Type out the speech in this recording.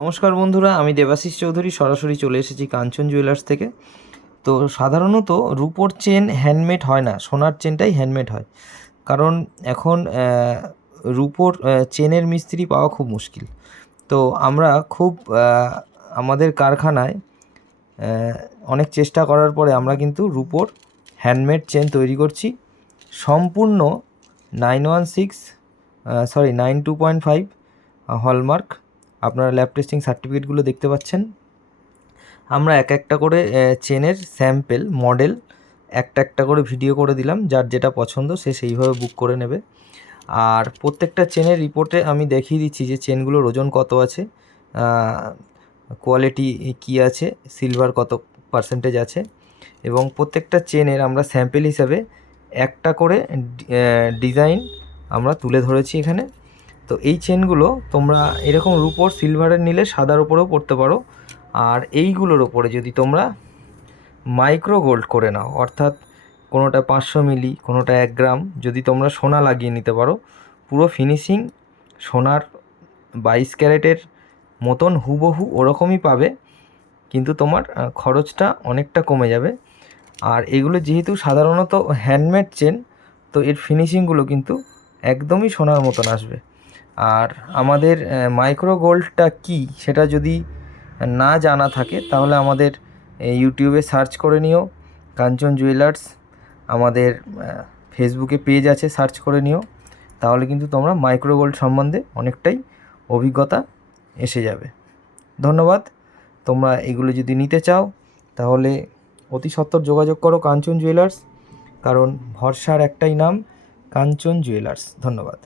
নমস্কার বন্ধুরা, আমি দেবাশিস চৌধুরী সরাসরি চলে এসেছি কাঞ্চন জুয়েলার্স থেকে। তো সাধারণত রূপোর চেন হ্যান্ডমেড হয় না, সোনার চেনটাই হ্যান্ডমেড হয়। কারণ এখন রূপোর চেনের মিস্ত্রি পাওয়া খুব মুশকিল। তো আমরা খুব আমাদের কারখানায় অনেক চেষ্টা করার পরে আমরা কিন্তু রূপোর হ্যান্ডমেড চেন তৈরি করছি, সম্পূর্ণ 92.5 হলমার্ক। আপনারা ল্যাব টেস্টিং সার্টিফিকেটগুলো দেখতে পাচ্ছেন। আমরা এক একটা করে চেনের স্যাম্পেল মডেল একটা একটা করে ভিডিও করে দিলাম, যার যেটা পছন্দ সে সেইভাবে বুক করে নেবে। আর প্রত্যেকটা চেনের রিপোর্টে আমি দেখিয়ে দিচ্ছি যে চেনগুলোর ওজন কত আছে, কোয়ালিটি কী আছে, সিলভার কত পার্সেন্টেজ আছে, এবং প্রত্যেকটা চেনের আমরা স্যাম্পেল হিসাবে একটা করে ডিজাইন আমরা তুলে ধরেছি এখানে। তো এই চেনগুলো তোমরা এরকম রূপোর সিলভারের নিলে সাদার ওপরেও পরতে পারো। আর এইগুলোর ওপরে যদি তোমরা মাইক্রো গোল্ড করে নাও, অর্থাৎ কোনোটা 500 মিলি, কোনোটা 1 গ্রাম, যদি তোমরা সোনা লাগিয়ে নিতে পারো, পুরো ফিনিশিং সোনার 22 ক্যারেটের মতন হুবহু ওরকমই পাবে, কিন্তু তোমার খরচটা অনেকটা কমে যাবে। আর এগুলো যেহেতু সাধারণত হ্যান্ডমেড চেন, তো এর ফিনিশিংগুলো কিন্তু একদমই সোনার মতন আসবে। আর আমাদের মাইক্রো গোল্ডটা কী সেটা যদি না জানা থাকে তাহলে আমাদের ইউটিউবে সার্চ করে নিও কাঞ্চন জুয়েলার্স, আমাদের ফেসবুকে পেজ আছে, সার্চ করে নিও, তাহলে কিন্তু তোমরা মাইক্রো গোল্ড সম্বন্ধে অনেকটাই অভিজ্ঞতা এসে যাবে। ধন্যবাদ। তোমরা এগুলো যদি নিতে চাও তাহলে অতি সত্বর যোগাযোগ করো কাঞ্চন জুয়েলার্স, কারণ ভরসার একটাই নাম কাঞ্চন জুয়েলার্স। ধন্যবাদ।